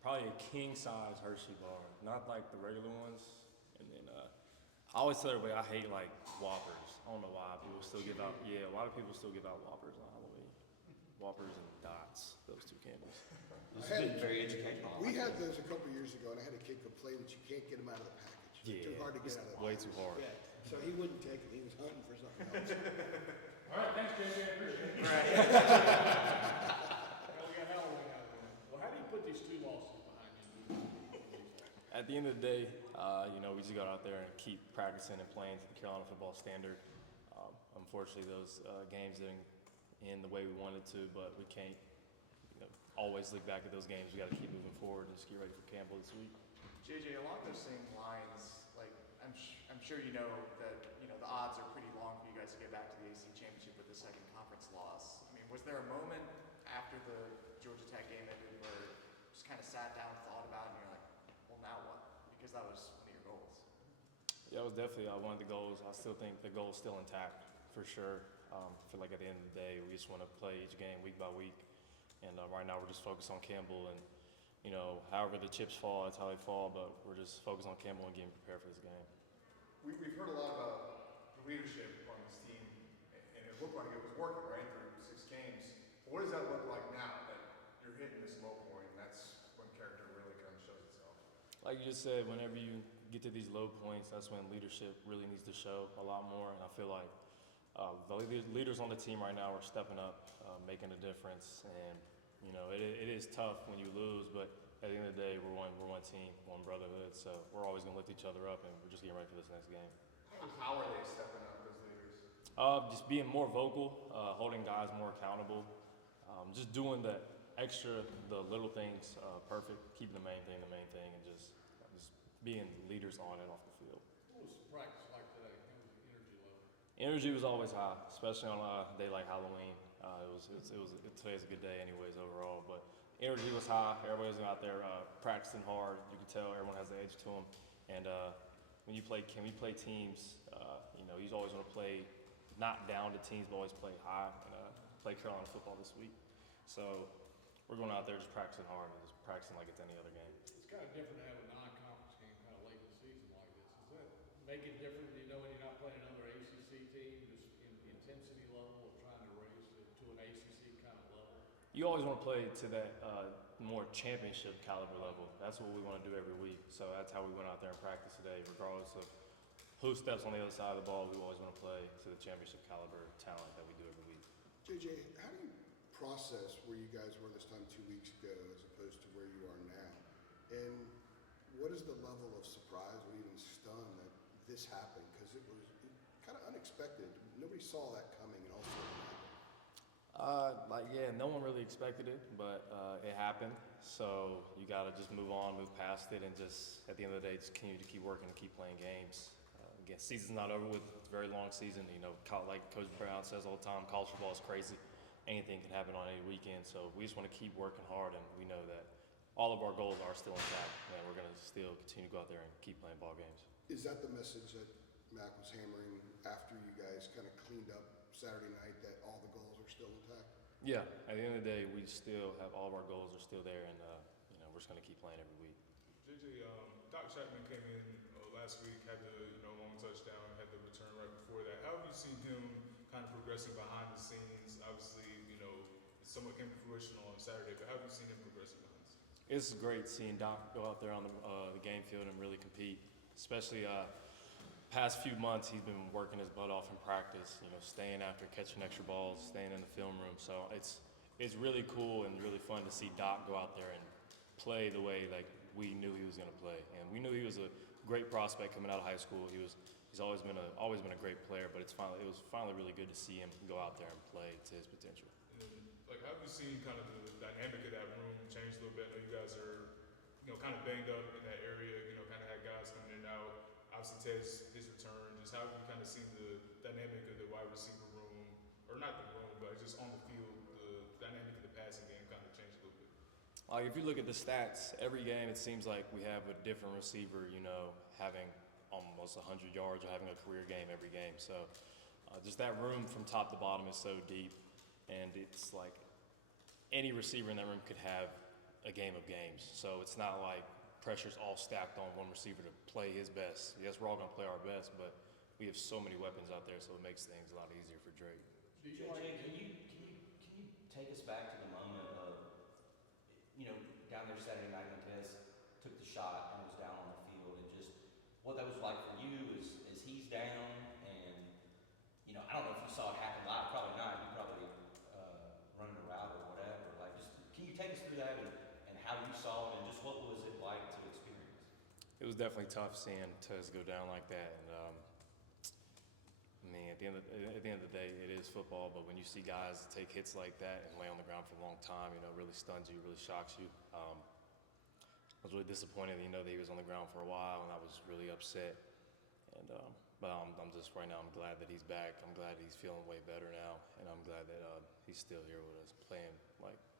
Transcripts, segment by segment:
Probably a king size Hershey bar, not like the regular ones. And then I always tell everybody I hate like Whoppers. I don't know why people still give out. Yeah, a lot of people still give out Whoppers on Halloween. Whoppers and Dots, those two Campbells. This has been very We educational. had those a couple years ago, and I had a kid complain that you can't get them out of the package. Yeah, Too hard to get out of the way package. too hard. Yeah, so he wouldn't take them. He was hunting for something else. All right, thanks, JJ. I appreciate it. Right. Now we got Halloween out of the way. Well, how do you put these two losses behind you? At the end of the day, we just got out there and keep practicing and playing to the Carolina football standard. Unfortunately, those games didn't end the way we wanted to, but we can't always look back at those games. We got to keep moving forward and just get ready for Campbell this week. JJ, along those same lines, like I'm sure you know that the odds are pretty long for you guys to get back to the AC championship with the second conference loss. I mean, was there a moment after the Georgia Tech game ended where you just kind of sat down, thought about it, and you're like, well, now what? Because that was one of your goals. Yeah, it was definitely one of the goals. I still think the goal is still intact for sure. I feel like at the end of the day, we just want to play each game week by week. And right now we're just focused on Campbell and, however the chips fall, that's how they fall, but we're just focused on Campbell and getting prepared for this game. We've heard a lot about the leadership on this team, and it looked like it was working, right, through 6 games. But what does that look like now that you're hitting this low point, and that's when character really kind of shows itself? Like you just said, whenever you get to these low points, that's when leadership really needs to show a lot more. And I feel like the leaders on the team right now are stepping up, making a difference. And it is tough when you lose, but at the end of the day, we're one team, one brotherhood. So we're always going to lift each other up, and we're just getting ready for this next game. How are they stepping up as leaders? Just being more vocal, holding guys more accountable, just doing the little things perfect, keeping the main thing, and just being leaders on and off the field. What was practice like today? How was the energy level? Energy was always high, especially on a day like Halloween. Today's a good day anyways overall, but energy was high. Everybody was out there practicing hard. You could tell everyone has the edge to them. And when we play teams, you always want to play not down to teams, but always play high and play Carolina football this week. So we're going out there just practicing hard and just practicing like it's any other game. It's kind of different to have a non-conference game kind of late in the season like this. Does that make it different, when you're not playing another ACC team, just in intensity level of trying to raise it to an ACC kind of level? You always want to play to that more championship caliber level. That's what we want to do every week. So that's how we went out there and practice today. Regardless of who steps on the other side of the ball, we always want to play to the championship caliber talent that we do every week. JJ, how do you process where you guys were this time 2 weeks ago as opposed to where you are now? And what is the level of surprise or even stun that this happened? Because it was kind of unexpected. Nobody saw that coming, and all of a sudden it happened. No one really expected it, but it happened. So you got to just move on, move past it, and just at the end of the day, just continue to keep working and keep playing games. Again, season's not over with. It's a very long season. Like Coach Brown says all the time, college football is crazy. Anything can happen on any weekend. So we just want to keep working hard, and we know that all of our goals are still intact, and we're going to still continue to go out there and keep playing ball games. Is that the message that Mac was hammering after you guys kind of cleaned up Saturday night, that all the goals are still intact? Yeah, at the end of the day, we still have all of our goals are still there, and we're just going to keep playing every week. JJ, Doc Chapman came in last week, had the long touchdown, had the return right before that. How have you seen him kind of progressing behind the scenes? Obviously, it somewhat came to fruition on Saturday, but how have you seen him progressing behind the scenes? It's great seeing Doc go out there on the game field and really compete, especially past few months he's been working his butt off in practice, staying after catching extra balls, staying in the film room. So it's really cool and really fun to see Doc go out there and play the way like we knew he was going to play. And we knew he was a great prospect coming out of high school. He's always been a great player, but it was finally really good to see him go out there and play to his potential. And how have you seen kind of the dynamic of that room change a little bit? I know you guys are kind of banged up in that area, kind of had guys coming in and out. Obviously, Ted's his return. Just how have you kind of seen the dynamic of the wide receiver room, or not the room, but just on the field, the dynamic of the passing game kind of changed a little bit? Like if you look at the stats, every game it seems like we have a different receiver, having almost 100 yards or having a career game every game. So just that room from top to bottom is so deep, and it's like any receiver in that room could have a game of games. So it's not like pressure's all stacked on one receiver to play his best. Yes, we're all going to play our best, but we have so many weapons out there, so it makes things a lot easier for Drake. Do you JJ, like can you take us back to the moment of, down there Saturday night when Tez took the shot and was down on the field, and just what that was like for you as he's down, and I don't know if you saw it happen live, probably not. You probably running a route or whatever. Like, just can you take us through that and how you saw it, and just what was it like to experience? It was definitely tough seeing Tez go down like that, and at the end of the day, it is football. But when you see guys take hits like that and lay on the ground for a long time, it really stuns you, really shocks you. I was really disappointed, that he was on the ground for a while, and I was really upset. And but I'm just right now. I'm glad that he's back. I'm glad that he's feeling way better now, and I'm glad that he's still here with us, playing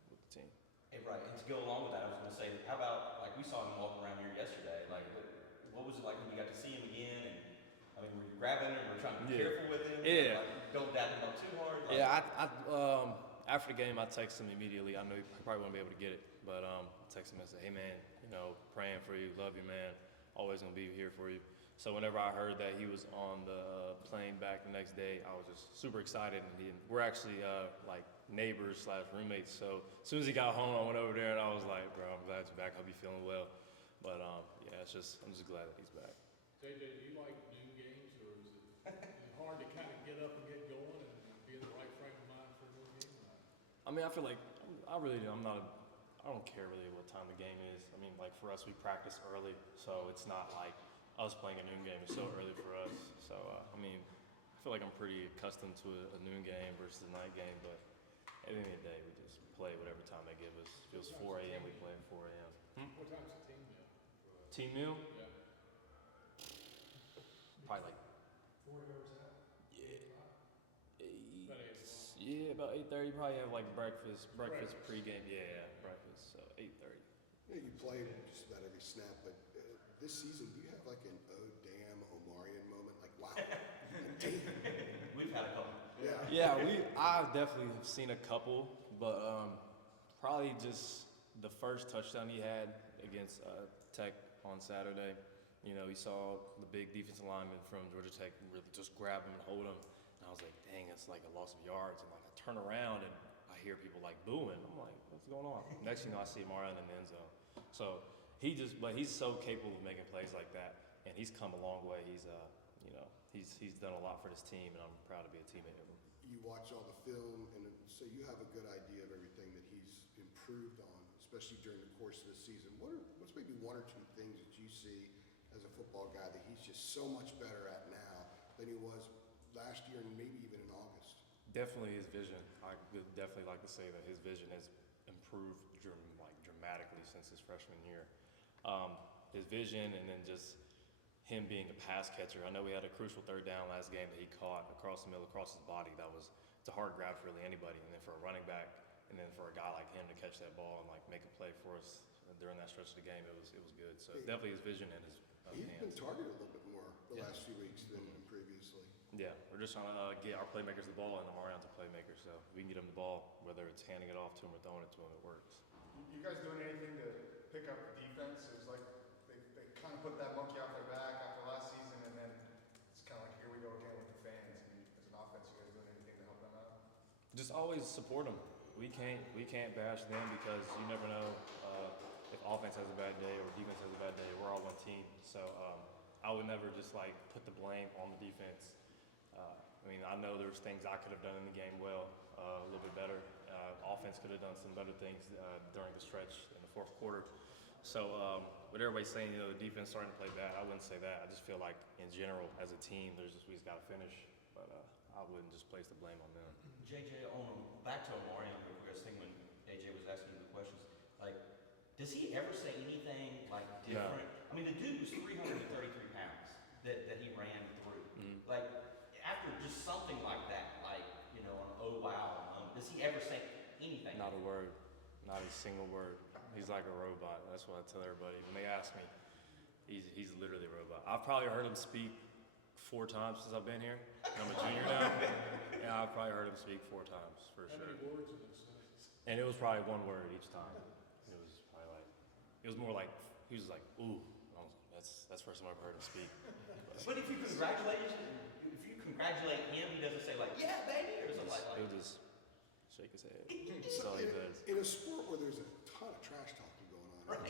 with the team. Hey, right, and to go along with that, I was going to say, how about, we saw him walking around here yesterday. What was it like when you got to see him again? And were you grabbing him or trying to be careful with him? Yeah. Don't dap him up too hard. After the game, I texted him immediately. I knew he probably wouldn't be able to get it, but I texted him and said, "Hey man, praying for you, love you, man. Always gonna be here for you." So whenever I heard that he was on the plane back the next day, I was just super excited. And we're actually neighbors / roommates. So as soon as he got home, I went over there and I was like, "Bro, I'm glad you're back. Hope you're feeling well." But I'm just glad that he's back. JJ, do you like noon games, or is it hard to kind of get up and get going and be in the right frame of mind for a noon game? I feel like I really do. I don't care really what time the game is. For us, we practice early, so it's not like us playing a noon game is so early for us. So I feel like I'm pretty accustomed to a noon game versus a night game. But at the end of the day, we just play whatever time they give us. If it was 4 a.m., we play at 4 a.m. What time's the team meal? Team meal? Yeah. Probably like 4 hours out. about 8:30. Probably have breakfast pregame. Yeah, breakfast. So 8:30. You play just about every snap, but this season, do you have an "oh damn" Omarion moment? Wow, damn. We've had a couple. Yeah, I definitely have seen a couple, but probably just the first touchdown he had against Tech on Saturday. He saw the big defensive lineman from Georgia Tech really just grab him and hold him. And I was like, dang, that's like a loss of yards. And I turn around and I hear people booing. I'm like, what's going on? Next thing you know, I see Mario in the end zone. So but he's so capable of making plays like that. And he's come a long way. He's done a lot for this team, and I'm proud to be a teammate of him. You watch all the film, and so you have a good idea of everything that he's improved on, especially during the course of the season. What's maybe one or two things that you see as a football guy that he's just so much better at now than he was last year and maybe even in August? Definitely his vision. I would definitely like to say that his vision has improved dramatically since his freshman year. His vision, and then just him being a pass catcher. I know we had a crucial third down last game that he caught across the middle, across his body. It's a hard grab for really anybody. And then for a running back, and then for a guy like him to catch that ball and make a play for us during that stretch of the game, it was good. So definitely his vision and his He's hands. been targeted a little bit more the last few weeks than previously. Yeah, we're just trying to get our playmakers the ball, and Amarion's a playmaker, so if we can get him the ball, whether it's handing it off to him or throwing it to him, it works. You guys doing anything to pick up the defense? It was like they kind of put that monkey off their back after last season, and then it's kind of like, here we go again with the fans. As an offense, you guys doing anything to help them out? Just always support them. We can't bash them because you never know if offense has a bad day or defense has a bad day. We're all one team, so I would never just put the blame on the defense. I know there's things I could have done in the game a little bit better. Offense could have done some better things during the stretch in the fourth quarter. So, what everybody's saying, the defense starting to play bad, I wouldn't say that. I just feel like, in general, as a team, we just got to finish. But I wouldn't just place the blame on them. JJ, back to Omarion, I was thinking when AJ was asking you the questions, does he ever say anything different? No. The dude was 333 pounds that he ran through. Mm-hmm. After just something like that, an oh wow moment, does he ever say anything? Not a word. Not a single word. He's like a robot. That's what I tell everybody. When they ask me, he's literally a robot. I've probably heard him speak 4 times since I've been here. I'm a junior now. Yeah, I've probably heard him speak 4 times for sure. How many words in those sentences? And it was probably 1 word each time. It was it was more like he was like, ooh. That's the first time I've heard him speak. But if you congratulate him, he doesn't say like, yeah, baby, or something like that. He'll just shake his head. That's all he does. In a sport where there's a ton of trash talking going on, Right.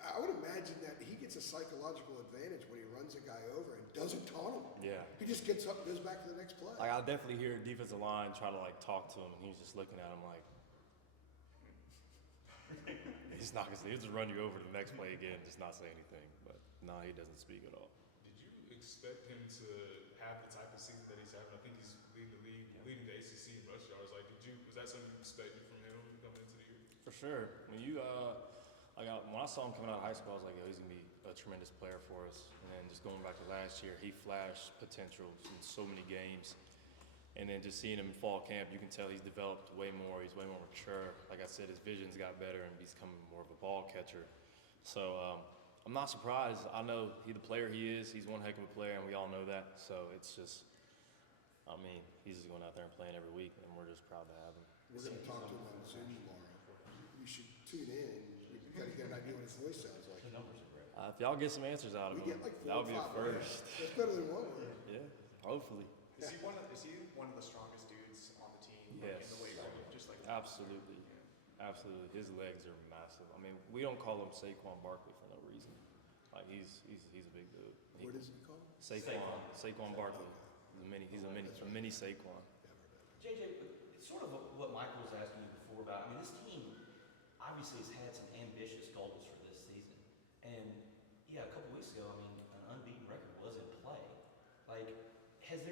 I would imagine that he gets a psychological advantage when he runs a guy over and doesn't taunt him. Yeah. He just gets up and goes back to the next play. Like I definitely hear a defensive line try to like talk to him, and he's just looking at him like, he's not gonna. He'll just run you over to the next play again, just not say anything. But no, he doesn't speak at all. Did you expect him to have the type of season that he's having? I think he's leading the league, leading the ACC in rush yards. Like, was that something you expected from him coming into the year? For sure. When when I saw him coming out of high school, I was like, yo, he's gonna be a tremendous player for us. And then just going back to last year, he flashed potential in so many games. And then just seeing him in fall camp, you can tell he's developed way more. He's way more mature. Like I said, his vision's got better and he's becoming more of a ball catcher. So I'm not surprised. I know the player he is. He's one heck of a player, and we all know that. So it's just, I mean, he's just going out there and playing every week, and we're just proud to have him. We're going to talk to him on Zoom tomorrow. You should tune in. We've got to get an idea what his voice sounds like. The numbers are great. If y'all get some answers out of We him, get like 4 that or would be a 5 words. first. That's better than 1 word. Yeah, hopefully. Is he one of the strongest dudes on the team? Like, Yes. in the weight room, just like Absolutely. Yeah. Absolutely. His legs are massive. I mean, we don't call him Saquon Barkley for no reason. Like he's a big dude. What is he called? Saquon Barkley. He's a mini Saquon. JJ, it's sort of what Michael was asking you before about. I mean, this team obviously has had some ambitious goals for this season. And yeah, a couple weeks ago, I mean, an unbeaten record was in play. Like, have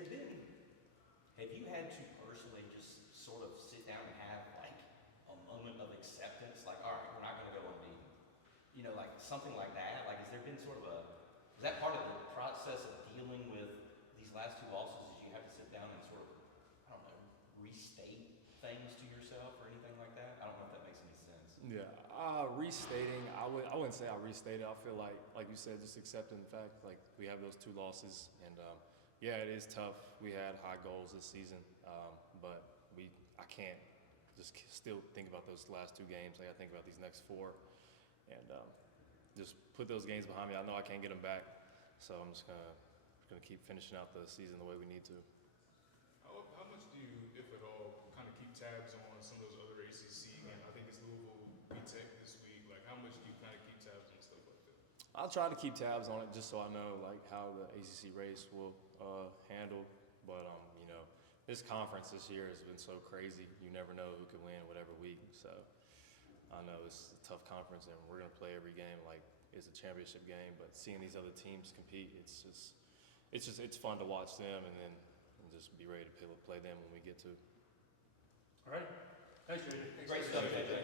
you had to personally just sort of sit down and have like a moment of acceptance? Like, all right, we're not going to go unbeaten. You know, like something like that. Like, has there been sort of is that part of the process of dealing with these last 2 losses? Is you have to sit down and sort of, I don't know, restate things to yourself or anything like that? I don't know if that makes any sense. Yeah, restating. I wouldn't say I restated. I feel like you said, just accepting the fact like we have those 2 losses, and yeah, it is tough. We had high goals this season, but I can't just still think about those last 2 games. I got to think about these next 4, and just put those games behind me. I know I can't get them back, so I'm just gonna keep finishing out the season the way we need to. How much do you, if at all, kind of keep tabs on some of those other ACC? And I think it's Louisville, Tech this week. Like, how much do you kind of keep tabs on stuff like that? I'll try to keep tabs on it just so I know like how the ACC race will handle. But you know, this conference this year has been so crazy. You never know who can win whatever week. So I know it's a tough conference, and we're gonna play every game like it's a championship game. But seeing these other teams compete, it's fun to watch them, and then just be ready to play them when we get to. All right. Thanks, JJ. Great stuff, JJ.